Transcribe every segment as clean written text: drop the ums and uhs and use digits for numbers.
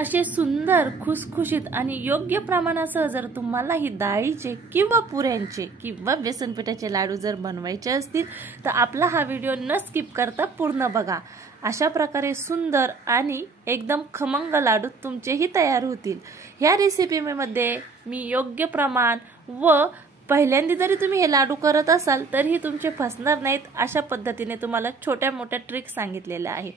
असे सुंदर खुसखुशीत आणि योग्य प्रमाणासह जर तुम्हाला ही डाळीचे किंवा पुऱ्यांचे किंवा बेसन पिठाचे लाडू जर बनवायचे असतील तर आपला हा व्हिडिओ न स्किप करता पूर्ण बघा। अशा प्रकारे सुंदर आणि एकदम खमंग लाडू तुमचेही तयार होतील। या रेसिपीमध्ये मी योग्य प्रमाण व पहिल्यांदा जरी तुम्ही हे लाडू करत असाल तरीही तुमचे फसणार नाहीत अशा पद्धतीने तुम्हाला छोट्या मोठ्या ट्रिक सांगितलेल्या आहे।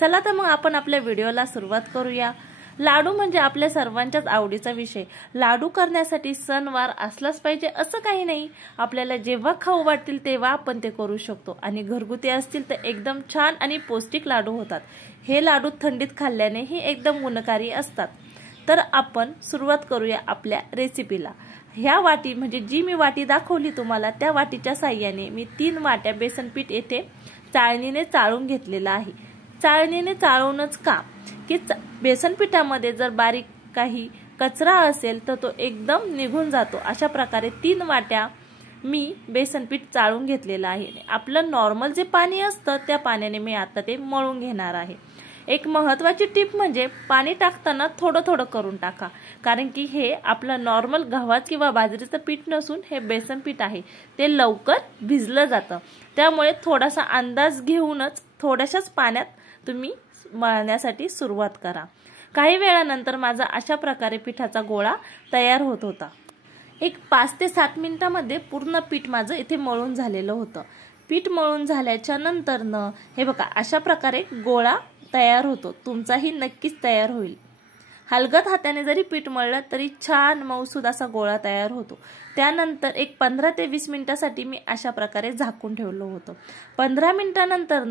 चला तर मग आपण आपल्या व्हिडिओला सुरुवात करूया। लाडू म्हणजे आपल्या सर्वांच्याच आवडीचा विषय। लाडू करण्यासाठी सणवार असलाच पाहिजे असं काही नाही। आपल्याला जेव्हा खाऊ वाटतील तेव्हा आपण ते करू शकतो आणि घरगुती असतील तर एकदम छान आणि पौष्टिक लाडू होतात। हे लाडू थंडीत खाल्ल्यानेही एकदम गुणकारी असतात। तर आपण सुरुवात करूया आपल्या रेसिपीला। ह्या वाटी म्हणजे जी मी वाटी दाखवली तुम्हाला त्या वाटीच्या साहाय्याने मी 3 वाट्या बेसन पीठ येथे चाळणीने चाळून घेतलेला आहे। चाळणीने चाळूनच का की बेसन पिठामध्ये जर बारीक काही कचरा असेल तर तो एकदम निघून जातो। अशा प्रकारे 3 वाट्या मी बेसन पीठ चाळून घेतलेला आहे। आपलं नॉर्मल जे पाणी असतं त्या पाण्याने मी आता ते मळून घेणार आहे। एक महत्त्वाची टिप म्हणजे पाणी टाकताना थोडं थोडं करून टाका, कारण की हे आपलं नॉर्मल गव्हाचं किंवा बाजरीचं पीठ नसून हे बेसन पीठ आहे, ते लवकर भिजलं जातं। त्यामुळे थोडासा अंदाज घेऊनच थोड्याशाच पाण्यात तुम्ही मळण्यासाठी सुरुवात करा। काही वेळानंतर माझा अशा प्रकारे पिठाचा गोळा तयार होत होता। एक 5 ते 7 मिनिटांमध्ये पूर्ण पीठ माझं इथे मळून झालेलं होतं। पीठ मळून झाल्याच्या नंतर हे बघा अशा प्रकारे गोळा तयार होतो। तुमचाही नक्कीच तयार होईल। हलगत हाताने जरी पीठ मळलं तरी छान मऊसूद असा गोळा तयार होतो। त्यानंतर एक 15 ते 20 मिनिटांसाठी मी अशा प्रकारे झाकून ठेवलं होतं। 15 मिनिटांनंतर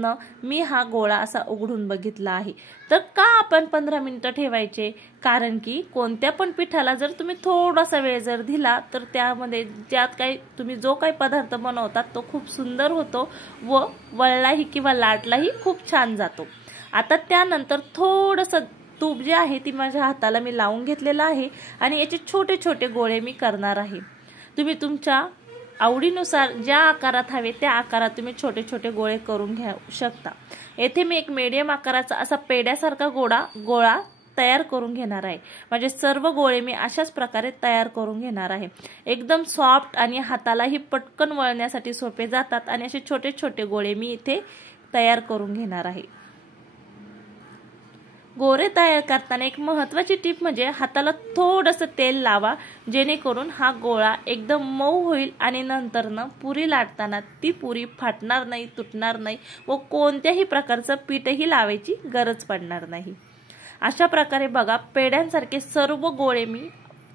मी हा गोळा असा उघडून बघितला आहे। तर का आपण 15 मिनिटं ठेवायचे? कारण की कोणत्या पण पिठाला जर तुम्ही थोडासा वेळ जर दिला तर त्यामध्ये ज्यात काही तुम्ही जो काही पदार्थ बनवतात तो खूप सुंदर होतो व वळलाही किंवा लाटलाही खूप छान जातो। आता त्यानंतर थोडंसं तूप जे आहे ती माझ्या हाताला मी लावून घेतलेला आहे आणि याचे छोटे छोटे गोळे मी करणार आहे। तुम्ही तुमच्या आवडीनुसार ज्या आकारात हवे त्या आकारात तुम्ही छोटे छोटे गोळे करून घेऊ शकता। येथे मी एक मीडियम आकाराचा असा पेड्यासारखा गोळा तयार करून घेणार आहे। म्हणजे सर्व गोळे मी अशाच प्रकारे तयार करून घेणार आहे। एकदम सॉफ्ट आणि हातालाही पटकन वळण्यासाठी सोपे जातात आणि असे छोटे छोटे गोळे मी इथे तयार करून घेणार आहे। गोळे तयार करताना एक महत्त्वाची टिप म्हणजे हाताला थोडंसं तेल लावा, जेणेकरून हा गोळा एकदम मऊ होईल आणि नंतर पुरी लाटताना ती पुरी फाटणार नाही, तुटणार नाही व कोणत्याही प्रकारचं पीठही लावायची गरज पडणार नाही। अशा प्रकारे बघा पेड्यांसारखे सर्व गोळे मी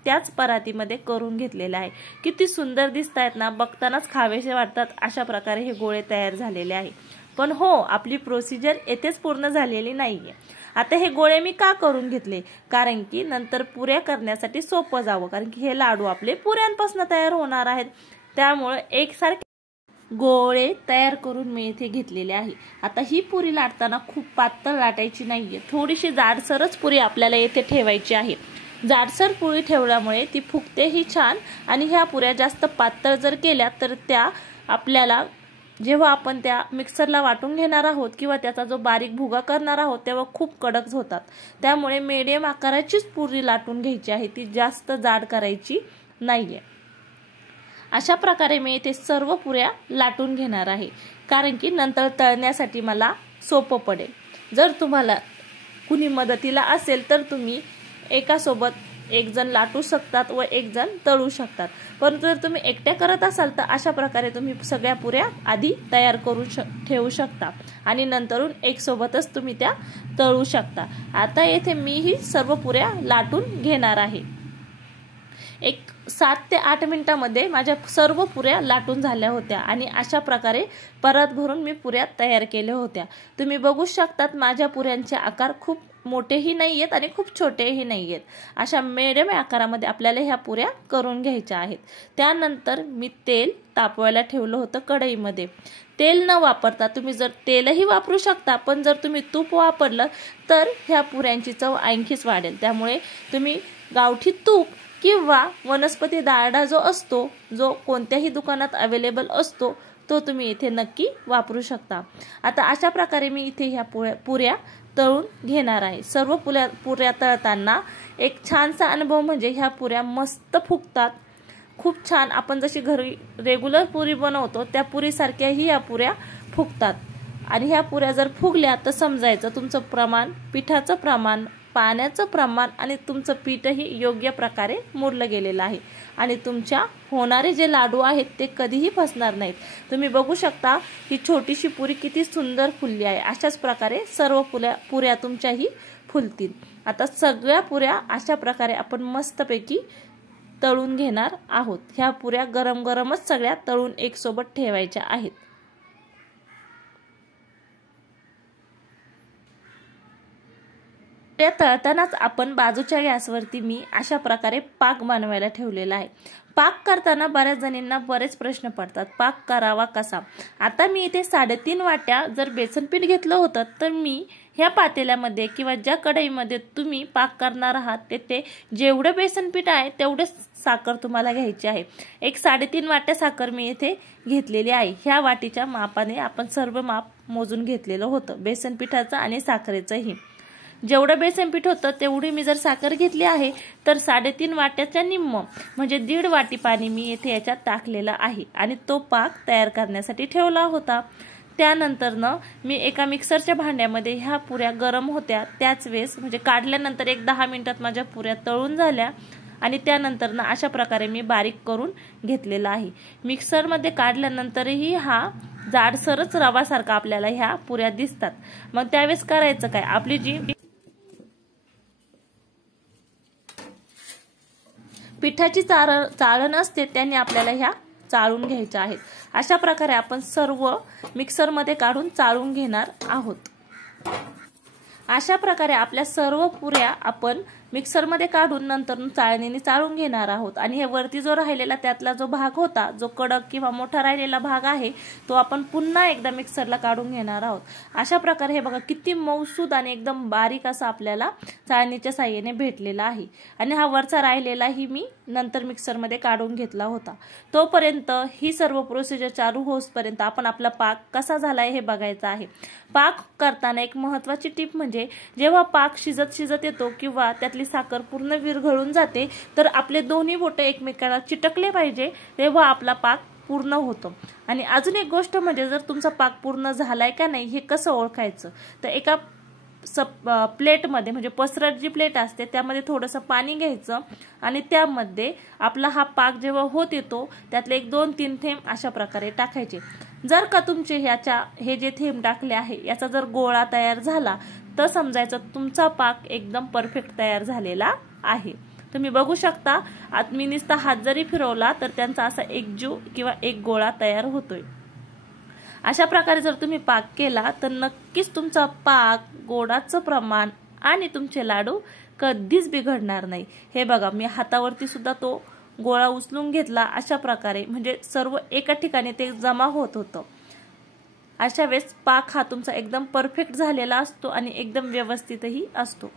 त्याच परातीमध्ये करून घेतलेले आहे। किती सुंदर दिसतायत ना, बघतानाच खावेसे वाटतात। अशा प्रकारे हे गोळे तयार झालेले आहे। पण हो, आपली प्रोसिजर येथेच पूर्ण झालेली नाहीये। आता हे गोळे मी का करून घेतले? कारण की नंतर पुऱ्या करण्यासाठी सोपं जावं, कारण की हे लाडू आपले पुऱ्यांपासून तयार होणार आहेत। त्यामुळे एकसारखे गोळे तयार करून मी इथे घेतलेले आहे। आता ही पुरी लाटताना खूप पातळ लाटायची नाहीये, थोडीशी जाडसरच पुरी आपल्याला येथे ठेवायची आहे। जाडसर पुरी ठेवल्यामुळे ती फुगतेही छान आणि ह्या पुऱ्या जास्त पातळ जर केल्या तर त्या आपल्याला जेव्हा आपण त्या मिक्सरला वाटून घेणार आहोत किंवा त्याचा जो बारीक भुगा करणार आहोत तेव्हा खूप कडक होतात। त्यामुळे मीडियम आकाराचीच पुरी लाटून घ्यायची आहे, ती जास्त जाड करायची नाहीये। अशा प्रकारे मी इथे सर्व पुऱ्या लाटून घेणार आहे, कारण की नंतर तळण्यासाठी मला सोपं पडेल। जर तुम्हाला कुणी मदतीला असेल तर तुम्ही एकासोबत एक जण लाटू शकतात व एक जण तळू शकतात। परंतु जर तुम्ही एकट्या करत असाल तर अशा प्रकारे तुम्ही सगळ्या पुऱ्या आधी तयार करून ठेवू शकता आणि नंतरून एक सोबतच तुम्ही त्या तळू शकता। आता येथे मी ही सर्व पुऱ्या लाटून घेणार आहे। एक 7 ते 8 मिनिटांमध्ये माझ्या सर्व पुऱ्या लाटून झाल्या होत्या आणि अशा प्रकारे परत भरून मी पुऱ्या तयार केल्या होत्या। तुम्ही बघू शकतात माझ्या पुऱ्यांचे आकार खूप मोठेही नाहीयेत आणि खूप छोटेही नाहीयेत। अशा मीडियम आकारामध्ये आपल्याला ह्या पुऱ्या करून घ्यायच्या आहेत। त्यानंतर मी तेल तापवायला ठेवलं होतं कढईमध्ये। तेल न वापरता तुम्ही जर तेलही वापरू शकता, पण जर तुम्ही तूप वापरलं तर ह्या पुऱ्यांची चव आणखीच वाढेल। त्यामुळे तुम्ही गावठी तूप किंवा वनस्पती डालडा जो असतो, जो कोणत्याही दुकानात अवेलेबल असतो, तो तुम्ही इथे नक्की वापरू शकता। आता अशा प्रकारे मी इथे ह्या पुऱ्या तळून घेणार आहे। सर्व पुऱ्या तळताना एक छानसा अनुभव म्हणजे ह्या पुऱ्या मस्त फुगतात, खूप छान। आपण जशी घरी रेग्युलर पुरी बनवतो त्या पुरीसारख्याही या पुऱ्या फुगतात। आणि ह्या पुऱ्या जर फुगल्या तर समजायचं तुमचं प्रमाण, पिठाचं प्रमाण, पाण्याचं प्रमाण आणि तुमचं पीठही योग्य प्रकारे मुरलं गेलेलं आहे आणि तुमच्या होणारे जे लाडू आहेत ते कधीही फसणार नाहीत। तुम्ही बघू शकता ही छोटीशी पुरी किती सुंदर फुलली आहे। अशाच प्रकारे सर्व पुऱ्या तुमच्याही फुलतील। आता सगळ्या पुऱ्या अशा प्रकारे आपण मस्तपैकी तळून घेणार आहोत। ह्या पुऱ्या गरम गरमच सगळ्या तळून एक सोबत ठेवायच्या आहेत। त्या तळतानाच आपण बाजूच्या गॅसवरती मी अशा प्रकारे पाक बनवायला ठेवलेला आहे। पाक करताना बऱ्याच जणींना बरेच प्रश्न पडतात, पाक करावा कसा। आता मी इथे 3.5 वाट्या जर बेसन पीठ घेतलं होतं तर मी ह्या पातेल्यामध्ये किंवा ज्या कढईमध्ये तुम्ही पाक करणार आहात तेथे जेवढे बेसन पीठ आहे तेवढे साखर तुम्हाला घ्यायची आहे। एक 3.5 वाट्या साखर मी इथे घेतलेली आहे। ह्या वाटीच्या मापाने आपण सर्व माप मोजून घेतलेलं होतं, बेसन पिठाचं आणि साखरेचंही। जेवढं बेसन पीठ होतं तेवढी मी जर साखर घेतली आहे तर 3.5 वाट्याच्या निम्म म्हणजे 1.5 वाटी पाणी मी येथे याच्यात टाकलेलं आहे आणि तो पाक तयार करण्यासाठी ठेवला होता। त्यानंतर मी एका मिक्सरच्या भांड्यामध्ये ह्या पुऱ्या गरम होत्या त्याच वेळेस म्हणजे काढल्यानंतर एक 10 मिनिटात माझ्या पुऱ्या तळून झाल्या आणि त्यानंतर अशा प्रकारे मी बारीक करून घेतलेला आहे। मिक्सरमध्ये काढल्यानंतरही हा जाडसरच रवासारखा आपल्याला ह्या पुऱ्या दिसतात। मग त्यावेळेस करायचं काय, आपली जी पिठाची चाळण असते त्याने आपल्याला ह्या चाळून घ्यायच्या आहेत। अशा प्रकारे आपण सर्व मिक्सरमध्ये काढून चाळून घेणार आहोत। अशा प्रकारे आपल्या सर्व पुऱ्या आपण मिक्सरमध्ये काढून नंतर चाळणीने चाळून घेणार आहोत आणि हे वरती जो राहिलेला त्यातला जो भाग होता, जो कडक किंवा मोठा राहिलेला भाग आहे तो आपण पुन्हा एकदा मिक्सरला काढून घेणार आहोत। अशा प्रकारे हे बघा किती मऊसूद आणि एकदम बारीक असा आपल्याला चाळणीच्या साहाय्याने भेटलेला आहे आणि हा वरचा राहिलेलाही मी नंतर मिक्सरमध्ये काढून घेतला होता। तोपर्यंत ही सर्व प्रोसिजर चालू होईपर्यंत आपण आपला पाक कसा झालाय हे बघायचं आहे। पाक करताना एक महत्त्वाची टिप म्हणजे जेव्हा पाक शिजत येतो किंवा त्यातली साखर पूर्ण विरघळून जाते तर आपले दोन्ही बोटे एकमेकांना चिटकले पाहिजे, तेव्हा आपला पाक पूर्ण होतो। आणि अजून एक गोष्ट म्हणजे जर तुमचा पाक पूर्ण झालाय का नाही हे कसं ओळखायचं, तर एका प्लेटमध्ये म्हणजे पसरट जी प्लेट असते त्यामध्ये थोडंसं पाणी घ्यायचं आणि त्यामध्ये आपला हा पाक जेव्हा होत येतो त्यातले 1-2-3 थेंब अशा प्रकारे टाकायचे। जर का तुमचे हे जे थेंब टाकले आहे याचा जर गोळा तयार झाला तर समजायचं तुमचा पाक एकदम परफेक्ट तयार झालेला आहे। तुम्ही बघू शकता मी नुसता हात जरी फिरवला तर त्यांचा असा एकजीव किंवा एक गोळा तयार होतोय। अशा प्रकारे जर तुम्ही पाक केला तर नक्कीच तुमचा पाक, गोडाचं प्रमाण आणि तुमचे लाडू कधीच बिघडणार नाही। हे बघा मी हातावरती सुद्धा तो गोळा उचलून घेतला अशा प्रकारे, म्हणजे सर्व एका ठिकाणी ते जमा होत होतं। अशा वेळेस पाक हा तुमचा एकदम परफेक्ट झालेला असतो आणि एकदम व्यवस्थितही असतो।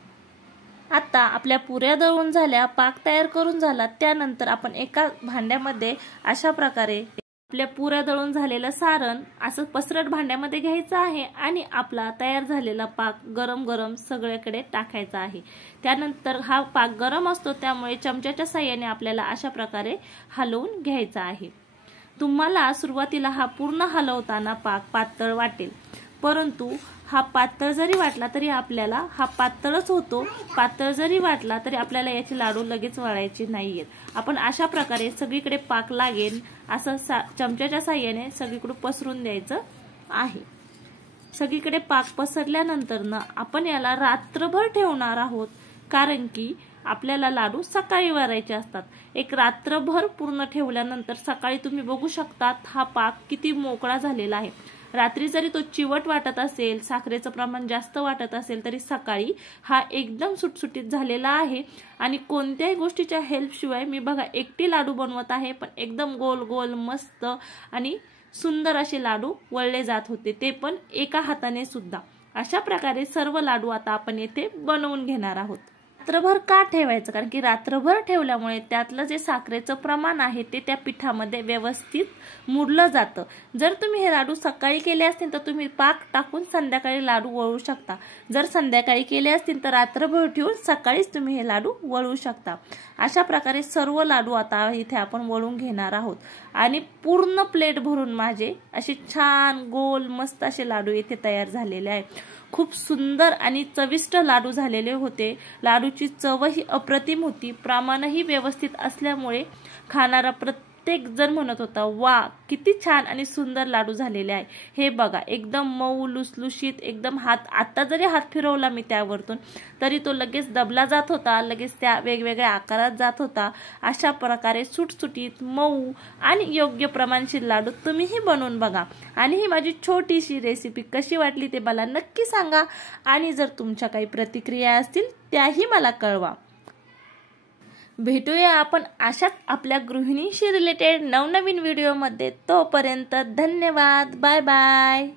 आता आपल्या पुऱ्या दळून झाल्या, पाक तयार करून झाला, त्यानंतर आपण एका भांड्यामध्ये अशा प्रकारे आपल्या पुऱ्या दळून झालेलं सारण असं पसरट भांड्यामध्ये घ्यायचं आहे आणि आपला तयार झालेला पाक गरम गरम सगळीकडे टाकायचा आहे। त्यानंतर हा पाक गरम असतो त्यामुळे चमच्याच्या साहाय्याने आपल्याला अशा प्रकारे हलवून घ्यायचा आहे। तुम्हाला सुरुवातीला हा पूर्ण हलवताना पाक पातळ वाटेल, परंतु हा पातळ जरी वाटला तरी आपल्याला हा पातळच होतो। पातळ जरी वाटला तरी आपल्याला याचे लाडू लगेच वळायचे नाहीयेत। आपण अशा प्रकारे सगळीकडे पाक लागेल असं चमच्याच्या साहाय्याने सगळीकडे पसरून द्यायचं आहे। सगळीकडे पाक पसरल्यानंतर आपण याला रात्रभर ठेवणार आहोत, कारण की आपल्याला लाडू सकाळी वळायचे असतात। एक रात्रभर पूर्ण ठेवल्यानंतर सकाळी तुम्ही बघू शकता हा पाक किती मोकळा झालेला आहे। रात्री जरी तो चिवट वाटत असेल, साखरेचं प्रमाण जास्त वाटत असेल, तरी सकाळी हा एकदम सुटसुटीत झालेला आहे आणि कोणत्याही गोष्टीच्या हेल्प शिवाय मी बघा एकटी लाडू बनवत आहे, पण एकदम गोल गोल मस्त आणि सुंदर असे लाडू वळले जात होते, ते पण एका हाताने सुद्धा। अशा प्रकारे सर्व लाडू आता आपण येथे बनवून घेणार आहोत। रात्रभर का ठेवायचं, कारण की रात्रभर ठेवल्यामुळे त्यातलं जे साखरेचं प्रमाण आहे ते त्या पिठामध्ये व्यवस्थित मुरलं जातं. जर तुम्ही हे लाडू सकाळी केले असतील तर तुम्ही पाक टाकून संध्याकाळी लाडू वळू शकता. जर संध्याकाळी केले असतील तर रात्रभर ठेवून सकाळीच तुम्ही हे लाडू वळू शकता. अशा प्रकारे सर्व लाडू आता इथे आपण वळून घेणार आहोत आणि पूर्ण प्लेट भरून माझे असे छान गोल मस्त असे लाडू इथे तयार झालेले आहेत. खूप सुंदर आणि चविष्ट लाडू झालेले होते. लाडूची चवही अप्रतिम होती. प्रमाणही व्यवस्थित असल्यामुळे खाणारा प्रत्येक जण म्हणत होता, वा किती छान आणि सुंदर लाडू झालेले आहे. हे बघा एकदम मऊ लुसलुशीत, एकदम आता जरी हात फिरवला मी त्यावरतून तरी तो लगेच दबला जात होता, लगेच त्या वेगवेगळ्या आकारात जात होता. अशा प्रकारे सुटसुटीत मऊ आणि योग्य प्रमाणशीर लाडू तुम्हीही बनवून बघा. आणि ही माझी छोटीशी रेसिपी कशी वाटली ते मला नक्की सांगा. आणि जर तुमच्या काही प्रतिक्रिया असतील त्याही मला कळवा. भेटूया आपण अशाच आपल्या गृहिणीशी रिलेटेड नवनवीन व्हिडिओमध्ये. तोपर्यंत धन्यवाद. Bye bye.